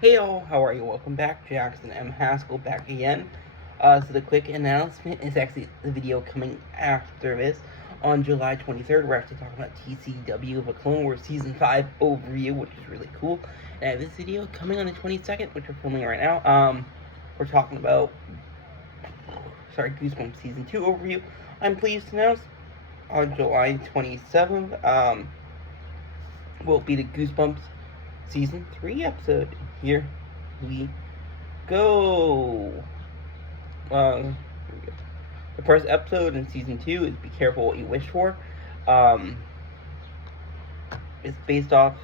Hey all, how are you? Welcome back. Jackson M. Haskell back again. So the quick announcement is actually the video coming after this. On July 23rd, we're actually talking about TCW of a Clone Wars Season 5 overview, which is really cool. And this video coming on the 22nd, which we're filming right now. We're talking about, Goosebumps Season 2 overview. I'm pleased to announce on July 27th, will be the Goosebumps Season 3 episode. Here we go. Here we go. The first episode in Season 2 is Be Careful What You Wish For. It's based off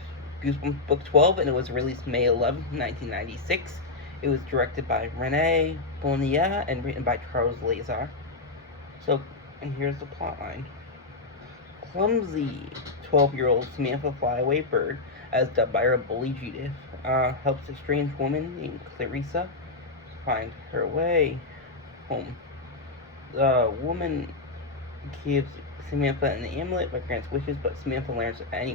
Goosebumps Book 12, and it was released May 11th, 1996. It was directed by Renee Bonilla and written by Charles Lazar. So, and here's the plotline. Clumsy 12-year-old Samantha Flyaway Bird, as dubbed by her bully Judith, helps a strange woman named Clarissa find her way home. The woman gives Samantha an amulet that grants wishes, but Samantha learns that any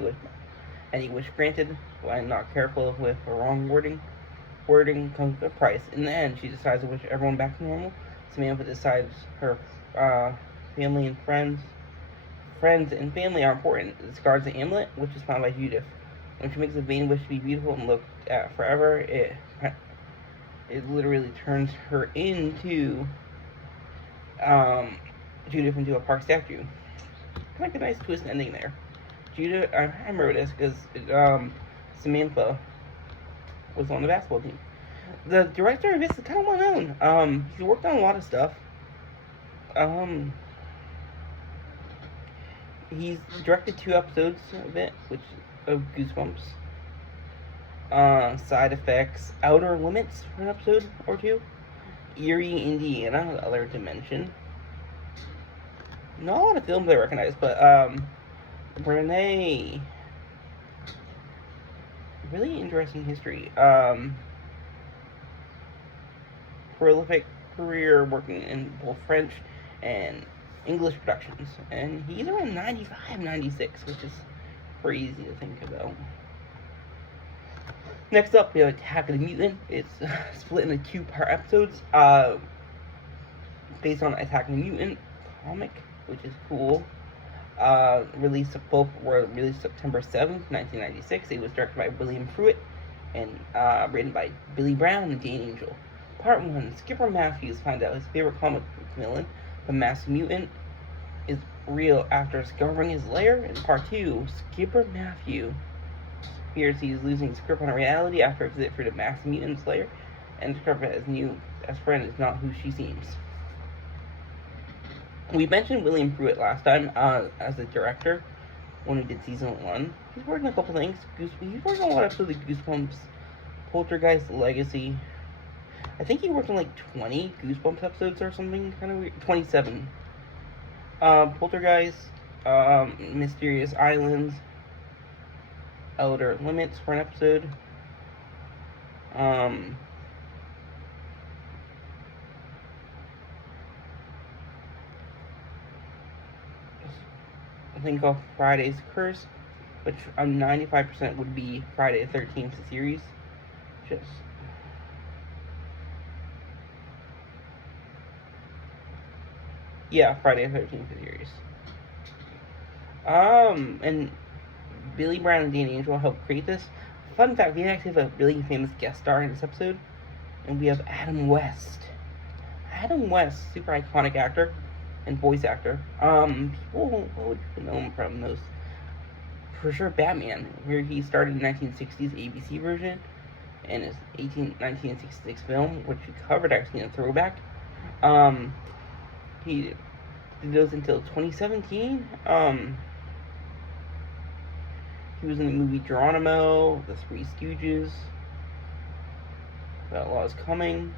wish granted, when not careful with the wrong wording comes with a price. In the end, she decides to wish everyone back to normal. Samantha decides her family and friends and family are important. Discards the amulet, which is found by Judith. When she makes a vain wish to be beautiful and looked at forever, it literally turns her into Judith into a park statue. Kind of like a nice twist ending there. Judith, I remember this because Samantha was on the basketball team. The director of this is kind of well known. He worked on a lot of stuff. He's directed 2 episodes of it, of Goosebumps. Side Effects, Outer Limits for an episode or 2. Erie, Indiana, the other dimension. Not a lot of films I recognize, but Renee, really interesting history. Prolific career working in both French and English productions, and he's around 95, 96, which is crazy to think about. Next up, we have Attack of the Mutant. It's split into 2-part episodes, based on Attack of the Mutant comic, which is cool. Both were released September 7th, 1996. It was directed by William Pruitt and written by Billy Brown and Dan Angel. Part 1, Skipper Matthews finds out his favorite comic villain, the Masked Mutant, is real after discovering his lair. In Part 2, Skipper Matthew fears he is losing his grip on reality after a visit through the Masked Mutant's lair, and discovers that his new best friend is not who she seems. We mentioned William Pruitt last time as the director when we did Season 1. He's working on a couple things. He's working on a lot of episodes of Goosebumps, Poltergeist Legacy. I think he worked on like 20 Goosebumps episodes or something kind of weird. 27. Poltergeist, Mysterious Islands, Outer Limits for an episode. I think called Friday's Curse, which 95% would be Friday the 13th series. Friday the 13th series. And Billy Brown and Dan Angel helped create this. Fun fact, we actually have a really famous guest star in this episode, and we have Adam West. Adam West, super iconic actor and voice actor. What would people know him from? Those, for sure, Batman, where he started in the 1960s ABC version, and his 1966 film, which we covered actually in a throwback. He did those until 2017. He was in the movie Geronimo, The Three Stooges, The Outlaw Is Coming,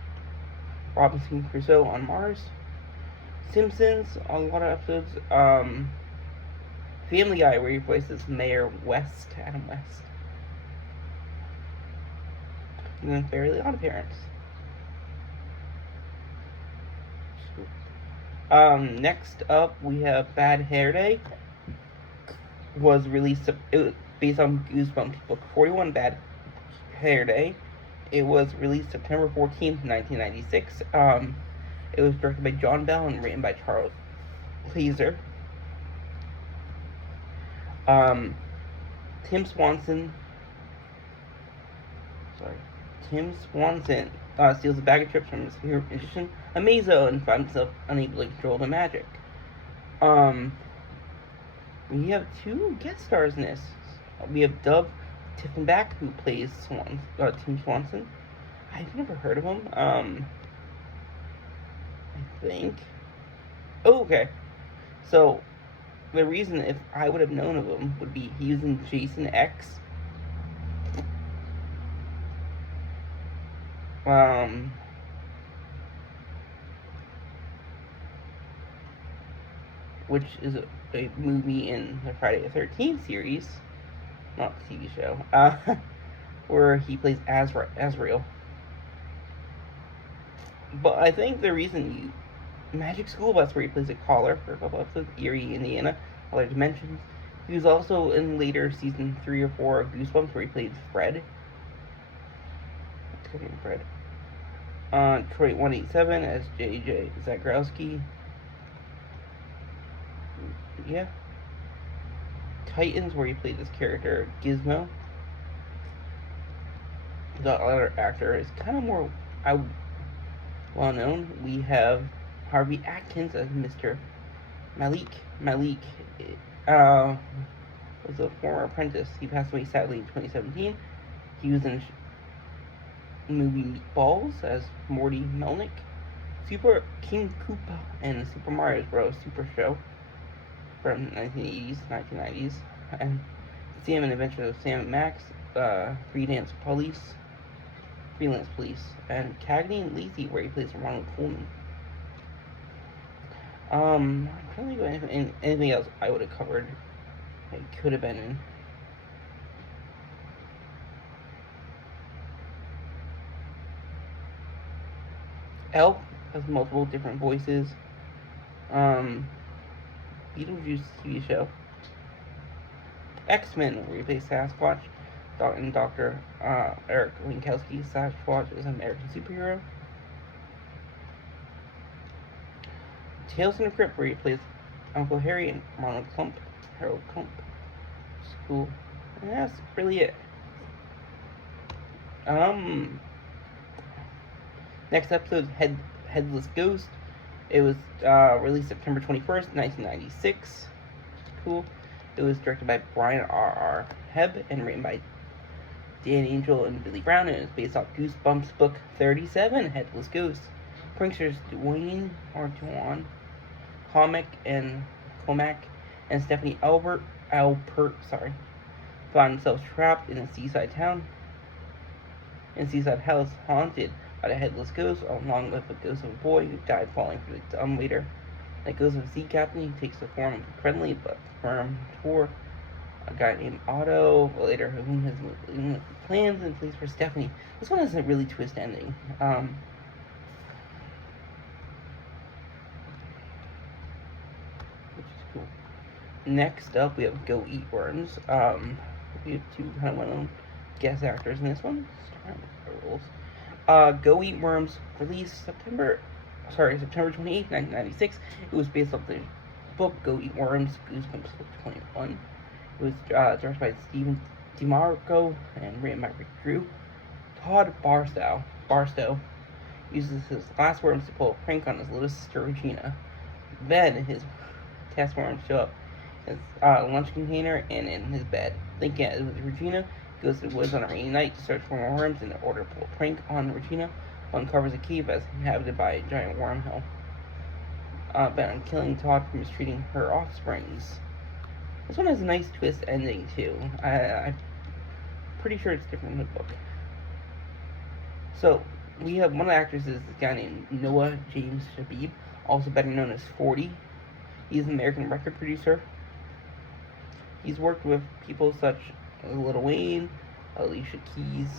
Robinson Crusoe on Mars, Simpsons, a lot of episodes, Family Guy, where he places Mayor West, Adam West, and then Fairly Odd Parents. Next up, we have Bad Hair Day. Was released, it was based on Goosebumps book 41, Bad Hair Day. It was released September 14th, 1996. It was directed by John Bell and written by Charles Laser. Tim Swanson. Tim Swanson steals a bag of chips from his favorite magician, Amazo, and finds himself unable to control the magic. We have two guest stars in this. We have Dub Tiffenbach, who plays Tim Swanson. I've never heard of him. I think. Oh, okay. So, the reason if I would have known of him would be he was in Jason X. Which is a movie in the Friday the 13th series, not the TV show, where he plays Azrael. But I think the reason Magic School Bus, where he plays a caller for a couple episodes, Erie, Indiana, Other Dimensions. He was also in later season 3 or 4 of Goosebumps, where he played Fred. What's his name, Fred? Detroit 187 as J.J. Zagrowski. Yeah. Titans, where he played this character, Gizmo. The other actor is kind of more well known. We have Harvey Atkins as Mr. Malik. Malik was a former apprentice. He passed away sadly in 2017. He was in the movie Meatballs as Morty Melnick. Super King Koopa and Super Mario Bros. Super Show from 1980s, 1990s. And Sam and Adventures of Sam and Max, Freelance Police, and Cagney and Lacey, where he plays Ronald Coleman. I'm trying to think of anything else I would have covered. It could have been in. Elf has multiple different voices. Beetlejuice TV show. X-Men, where he plays Sasquatch. And Dr. Eric Winkowski. Sasquatch is an American superhero. Tales from the Crypt, where he plays Uncle Harry and Harold Clump. It's cool. And that's really it. Next episode is Headless Ghost. It was released September 21st, 1996. Cool. It was directed by Brian R.R. Hebb and written by Dan Angel and Billy Brown, and it's based off Goosebumps book 37, Headless Ghost. Pranksters Dwayne Comac and Stephanie Alpert, found themselves trapped in a seaside house haunted by a headless ghost, along with the ghost of a boy who died falling for the dumbwaiter. That ghost of a sea captain who takes the form of a friendly but firm tour, a guy named Otto, later whom has plans and plays for Stephanie. This one has a really twist ending. Which is cool. Next up, we have Go Eat Worms. We have two kind of well-known guest actors in this one. Go Eat Worms, released September 28th, 1996. It was based off the book Go Eat Worms, Goosebumps 21. It was directed by Stephen DeMarco and written by Rick Drew. Todd Barstow uses his last worms to pull a prank on his little sister Regina. Then his test worms show up in his lunch container and in his bed. Thinking it was Regina, he goes to the woods on a rainy night to search for more worms in order to pull a prank on Regina. Uncovers a cave as inhabited by a giant wormhole. Bent on killing Todd for mistreating her offsprings. This one has a nice twist ending too. I'm pretty sure it's different in the book. So we have one of the actors is this guy named Noah James Shabib, also better known as 40. He's an American record producer. He's worked with people such as Lil Wayne, Alicia Keys,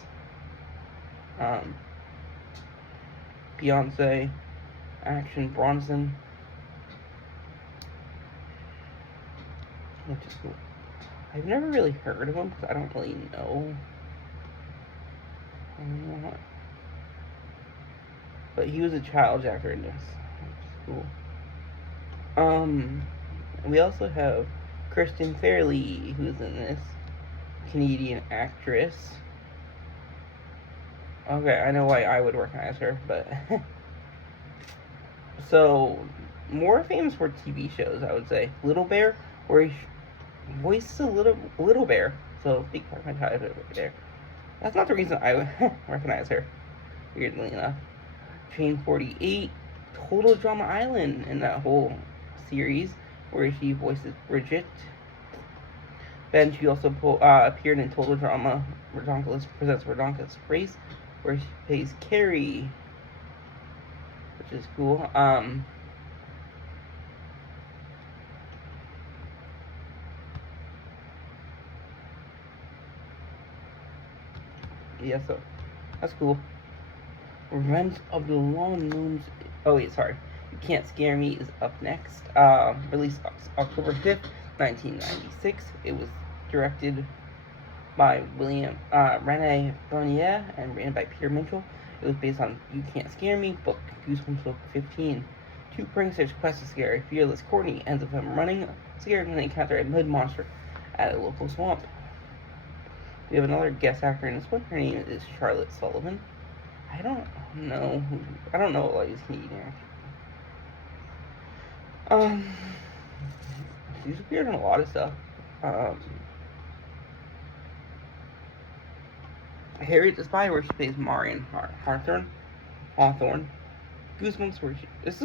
Beyonce, Action Bronson, which is cool. I've never really heard of him because I don't really know But he was a child actor in this. Which is cool. We also have Kristen Fairley, who's in this, Canadian actress. Okay, I know why I would recognize her, but so more famous for TV shows, I would say. Little Bear, where he voiced a little bear. So big part of my childhood over there. That's not the reason I recognize her. Weirdly enough, Train 48, Total Drama Island, in that whole series where she voices Bridget. Then she also appeared in Total Drama Redonkulous Presents Redonkulous Race, where she plays Carrie, which is cool. Yeah, so that's cool. Revenge of the Lawn Gnomes. Oh wait, sorry. You Can't Scare Me is up next. Released October 5th, 1996. It was directed by Rene Bonnier and written by Peter Mitchell. It was based on You Can't Scare Me book, Goosebumps book 15. Two pranksters quest to scare a fearless Courtney ends up running scared when they encounter a mud monster at a local swamp. We have another guest actor in this one. Her name is Charlotte Sullivan. I don't know a lot of these Canadian actors. She's appeared in a lot of stuff. Harriet the Spy, where she plays Marion Hawthorne. Goosebumps, where this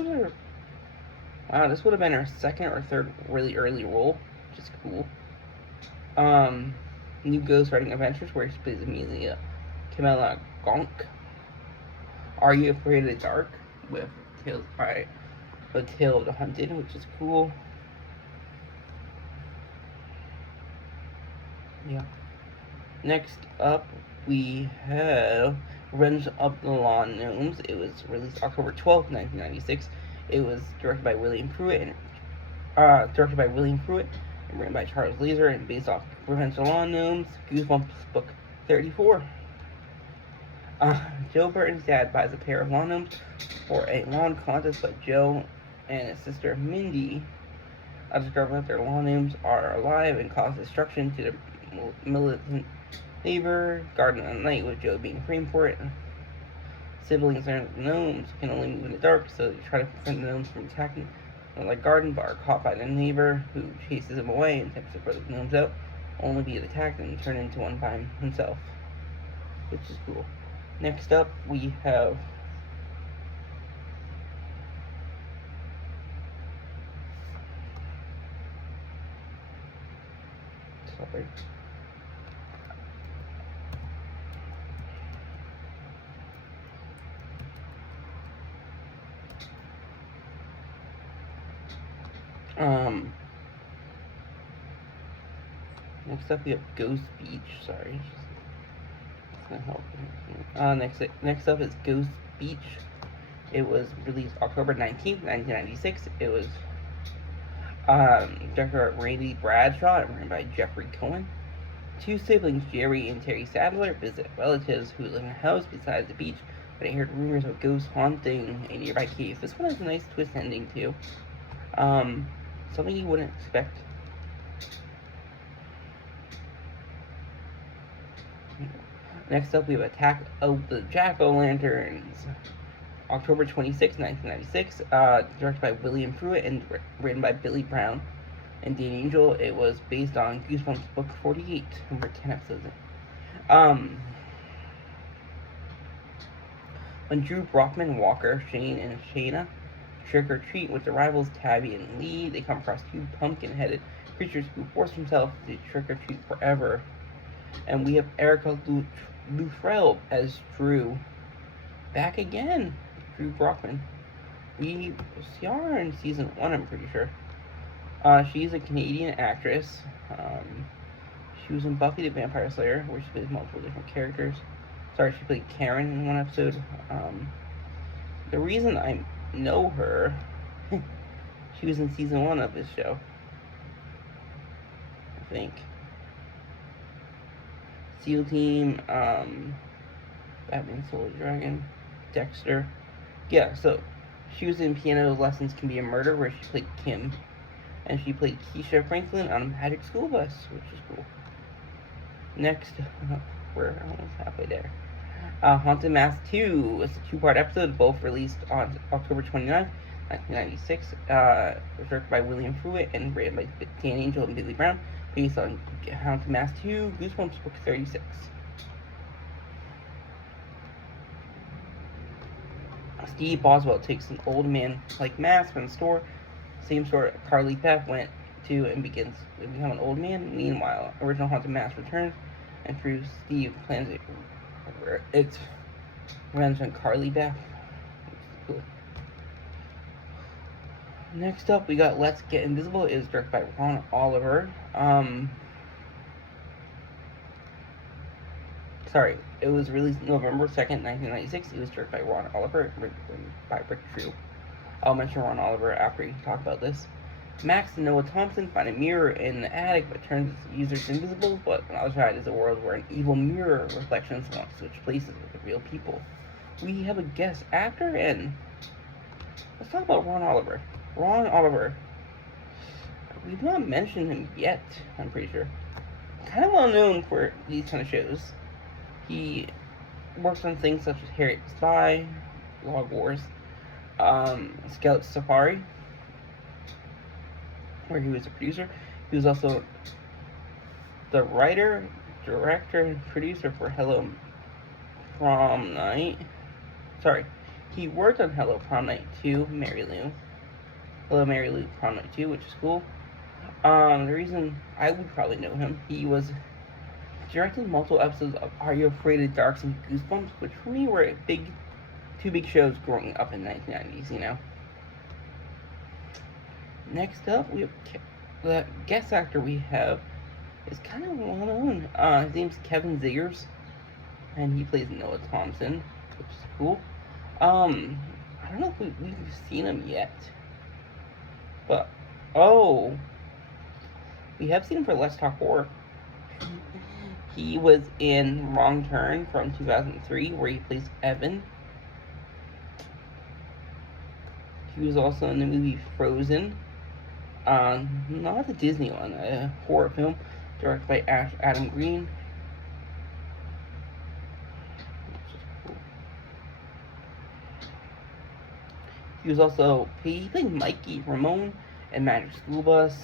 would have been her second or third really early role, which is cool. New Ghostwriting Adventures, where she plays Amelia Camilla Gonk. Are You Afraid of the Dark, with Tale of the Hunted, which is cool. Yeah. Next up, we have Revenge of the Lawn Gnomes. It was released October 12th, 1996. It was directed by William Pruitt and written by Charles Laser and based off Revenge of the Lawn Gnomes, Goosebumps book 34. Joe Burton's dad buys a pair of lawn gnomes for a lawn contest, but Joe and his sister Mindy discover that their lawn gnomes are alive and cause destruction to the militant neighbor. Garden at night, with Joe being framed for it. Siblings learn that the gnomes can only move in the dark, so they try to prevent the gnomes from attacking the garden, but are caught by the neighbor, who chases them away and attempts to throw the gnomes out, only to be attacked and turn into one by himself, which is cool. Next up, we have next up we have Ghost Beach. Sorry, it's gonna help. Next up is Ghost Beach. It was released October 19th, 1996. It was directed by Randy Bradshaw and written by Jeffrey Cohen. Two siblings, Jerry and Terry Sadler, visit relatives who live in a house beside the beach, but they heard rumors of ghosts haunting a nearby cave. This one has a nice twist ending too. Something you wouldn't expect. Next up, we have Attack of the Jack-O-Lanterns. October 26, 1996. Directed by William Pruitt and written by Billy Brown and Dan Angel. It was based on Goosebumps book 48. Number 10 episodes in. When Drew, Brockman, Walker, Shane, and Shayna trick or treat with the rivals Tabby and Lee, they come across two pumpkin-headed creatures who force themselves to trick or treat forever. And we have Erica Luttrell as Drew. Back again, Drew Brockman. We saw her in season 1, I'm pretty sure. She's a Canadian actress. She was in Buffy the Vampire Slayer, where she plays multiple different characters. Sorry, she played Karen in one episode. The reason I know her, she was in season 1 of this show, I think. SEAL Team, Batman Soul Dragon, Dexter. Yeah, so she was in Piano Lessons Can Be a Murder, where she played Kim, and she played Keisha Franklin on a Magic School Bus, which is cool. Next, we're almost halfway there. Haunted Mask 2 is a two-part episode, both released on October 29th, 1996. Directed by William Fruitt and written by Dan Angel and Billy Brown, based on Haunted Mask 2, Goosebumps Book 36. Steve Boswell takes an old man-like mask from the store, same store Carly Beth went to, and begins to become an old man. Meanwhile, original Haunted Mask returns, and through Steve plans its revenge on Carly Beth. Cool. Next up, we got Let's Get Invisible. It was directed by Ron Oliver. Sorry, it was released November 2nd, 1996. It was directed by Ron Oliver, written by Rick True. I'll mention Ron Oliver after we talk about this. Max and Noah Thompson find a mirror in the attic that turns users invisible, but on the other side is a world where an evil mirror reflections want to switch places with the real people. We have a guest actor, and let's talk about Ron Oliver. Ron Oliver. We've not mentioned him yet, I'm pretty sure. Kind of well known for these kind of shows. He works on things such as Harriet the Spy, Log Wars, Scout Safari, where he was a producer. He was also the writer, director, and producer for Hello Prom Night. Sorry, he worked on Hello Prom Night 2, Mary Lou. Hello Mary Lou Prom Night 2, which is cool. The reason I would probably know him, he was directed multiple episodes of Are You Afraid of Darks and Goosebumps, which for me were two big shows growing up in the 1990s, you know. Next up, we have the guest actor we have is kind of well known. His name's Kevin Zegers, and he plays Noah Thompson, which is cool. I don't know if we've seen him yet, but we have seen him for Let's Talk Horror. He was in Wrong Turn from 2003, where he plays Evan. He was also in the movie Frozen. Not the Disney one, a horror film directed by Adam Green. He was also, he played Mikey Ramone in Magic School Bus.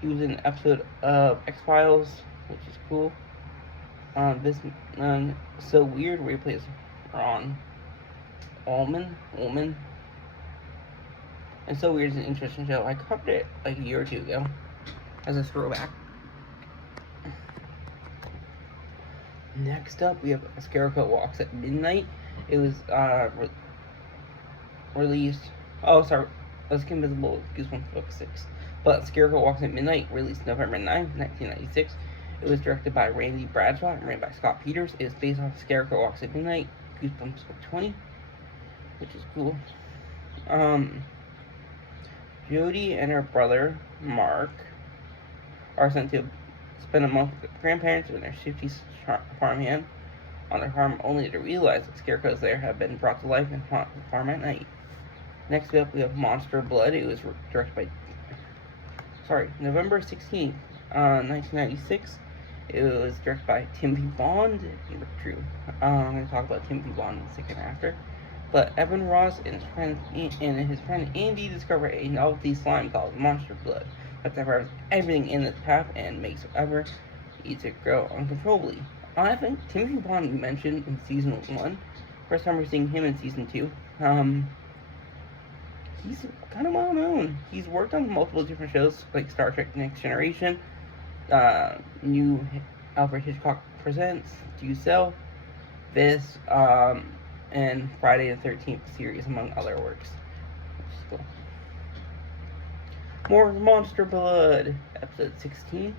He was in an episode of X-Files, which is cool. This So Weird, where he plays Ron Ullman. And So Weird is an interesting show. I covered it like a year or two ago as a throwback. Next up, we have Scarecrow Walks at Midnight. It was released. Oh, sorry. Let's Get Invisible, Goosebumps Book 6. But Scarecrow Walks at Midnight, released November 9th, 1996. It was directed by Randy Bradshaw and written by Scott Peters. It is based off Scarecrow Walks at Midnight, Goosebumps Book 20, which is cool. Jody and her brother, Mark, are sent to spend a month with their grandparents and their shifty farmhand on their farm, only to realize that scarecrows there have been brought to life and haunt the farm at night. Next up, we have Monster Blood. It was directed by, November 16th, 1996. It was directed by Timothy Bond and Rick True. I'm going to talk about Timothy Bond in a second after. But Evan Ross and his friend Andy discover a novelty slime called Monster Blood that devours everything in its path and makes whatever eats it grow uncontrollably. I think Timothy Bond we mentioned in season 1. First time we're seeing him in season 2. He's kind of well known. He's worked on multiple different shows like Star Trek Next Generation, new Alfred Hitchcock Presents, Do You Sell, this, and Friday the 13th series, among other works. Cool. More Monster Blood, episode 16,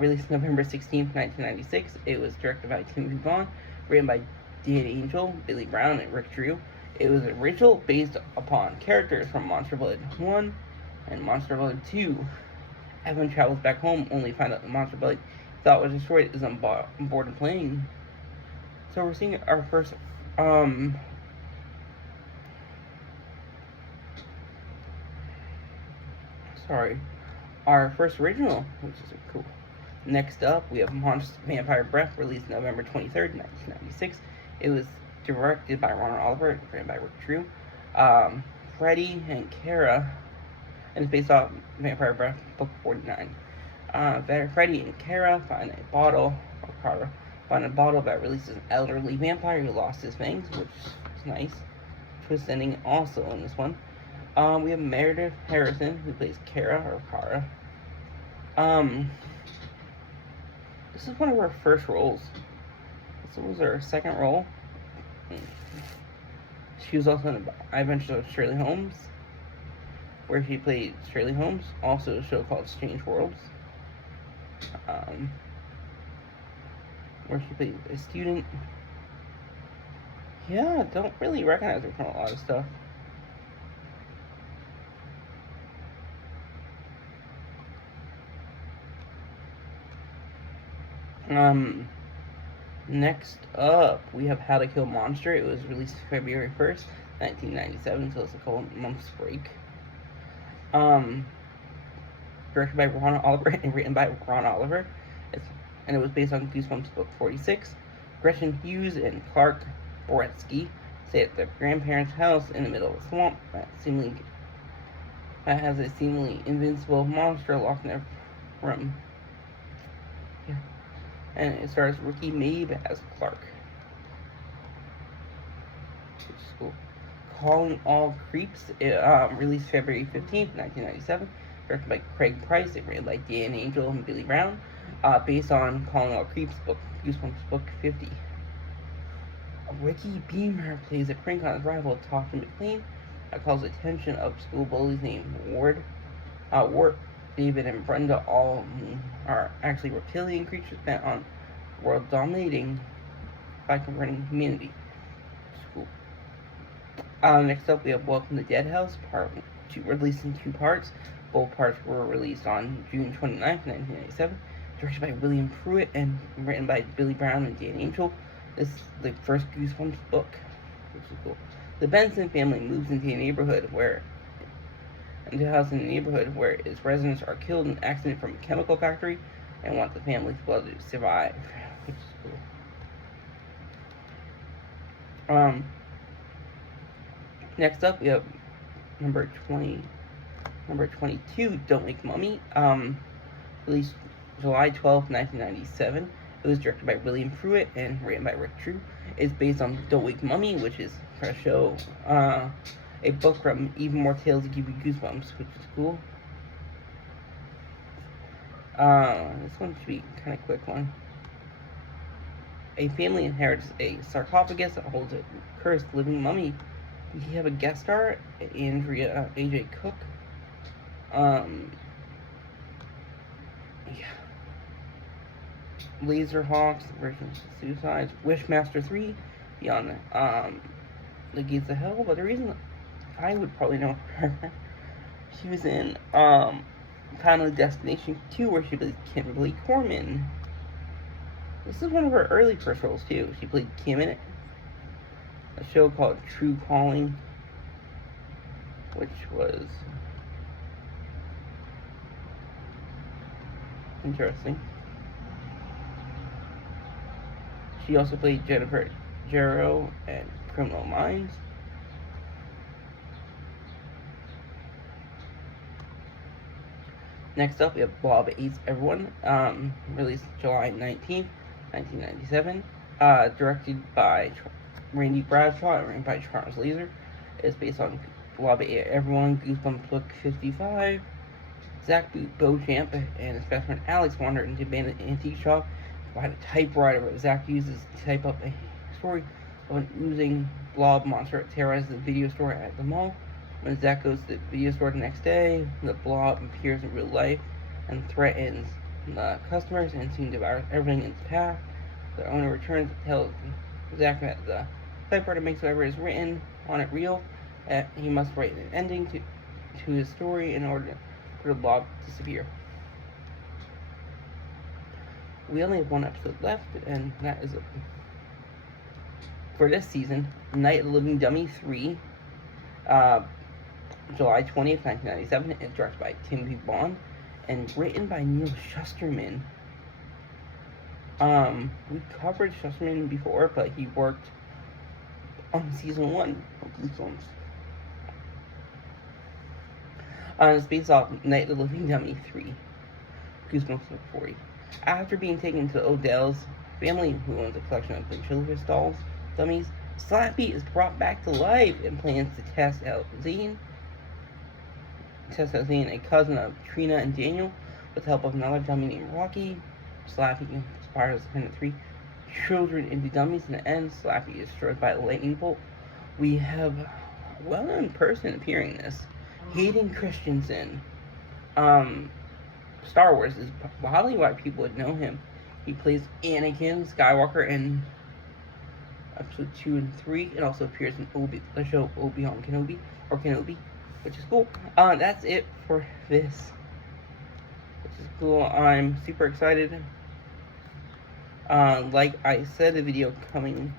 released November 16th, 1996. It was directed by Timothy Vaughn, written by Dan Angel, Billy Brown, and Rick Drew. It was original based upon characters from Monster Blood 1 and Monster Blood 2. Evan travels back home only to find out the Monster Blood he thought was destroyed is on board a plane. So we're seeing our first, sorry, our first original, which is cool. Next up, we have Monster Vampire Breath, released November 23rd, 1996. It was directed by Ron Oliver and written by Rick Drew. Freddy and Kara, and it's based off Vampire Breath, book 49. Freddy and Kara find a bottle that releases an elderly vampire who lost his fangs, which is nice. Twist ending also in this one. We have Meredith Harrison, who plays Kara or Kara. This is one of our first roles. This was our second role. She was also in Adventures of Shirley Holmes, where she played Shirley Holmes. Also a show called Strange Worlds, where she played a student. Yeah, don't really recognize her from a lot of stuff. Next up, we have How to Kill a Monster. It was released February 1st, 1997, so it's a couple months break. Directed by Ron Oliver and written by Ron Oliver. And it was based on Goosebumps book 46. Gretchen Hughes and Clark Boretsky stay at their grandparents' house in the middle of a swamp that has a seemingly invincible monster locked in their room. Yeah. And it stars Ricky Mabe as Clark, which is cool. Calling All Creeps, released February 15th, 1997, directed by Craig Price and written by Dan Angel and Billy Brown, based on Calling All Creeps, Goosebumps book 50. Ricky Beamer plays a prank on his rival, Toffee McLean, that calls attention of school bullies named Ward, David, and Brenda, all are actually reptilian creatures bent on world dominating by converting humanity. Cool. Next up, we have Welcome to Dead House, part 2, released in 2 parts. Both parts were released on June 29th, 1997. Directed by William Pruitt and written by Billy Brown and Dan Angel. This is the first Goosebumps book, which is cool. The Benson family moves into a house in a neighborhood where its residents are killed in an accident from a chemical factory and want the family's blood to survive, which is cool. Next up, we have number 22, Don't Wake Mummy, released July 12th, 1997. It was directed by William Pruitt and written by Rick Drew. It's based on Don't Wake Mummy, which is a show, a book from Even More Tales to Give You Goosebumps, which is cool. This one should be kind of quick one. A family inherits a sarcophagus that holds a cursed living mummy. We have a guest star, Andrea A.J. Cook. Yeah. Laserhawks, version of Suicides, Wishmaster 3, Beyond the Gates of Hell, but the reason I would probably know her, she was in Final Destination 2, where she played Kimberly Corman. This is one of her early first roles too. She played Kim in it. A show called True Calling, which was interesting. She also played Jennifer Jarrow in Criminal Minds. Next up, we have Blob Eats Everyone, released July 19th, 1997. Directed by Randy Bradshaw and written by Charles Laser. It's based on Blob Ate Everyone, Goosebumps book 55. Zach Beauchamp and his best friend Alex wander into an abandoned antique shop to find a typewriter where Zach uses to type up a story of an oozing blob monster that terrorizes the video store at the mall. When Zach goes to the video store the next day, the blob appears in real life and threatens the customers and soon devours everything in its path. The owner returns and tells Zach that the typewriter makes whatever is written on it real, that he must write an ending to his story in order for the blob to disappear. We only have one episode left, and that is for this season, Night of the Living Dummy 3, July 20th, 1997, is directed by Timothy Bond and written by Neil Shusterman. We covered Shusterman before, but he worked on season 1 of Goosebumps. It's based off Night of the Living Dummy 3, Goosebumps 40. After being taken to Odell's family, who owns a collection of ventriloquist dolls, dummies, Slappy is brought back to life and plans to test out Zane, a cousin of Trina and Daniel, with the help of another dummy named Rocky. Slappy inspires the 3 children into dummies. In the end, Slappy is destroyed by a lightning bolt. We have a well-known person appearing in this, Hayden Christensen. Star Wars is probably why people would know him. He plays Anakin Skywalker in episode 2 and 3, and also appears in the show Obi-Wan Kenobi, which is cool. That's it for this, which is cool. I'm super excited. Like I said, the video coming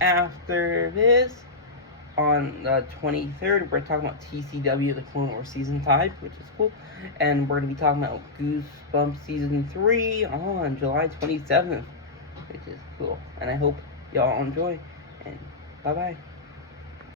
after this, on the 23rd, we're talking about TCW, the Clone Wars Season 5, which is cool. And we're going to be talking about Goosebumps Season 3 on July 27th, which is cool. And I hope y'all enjoy, and bye-bye.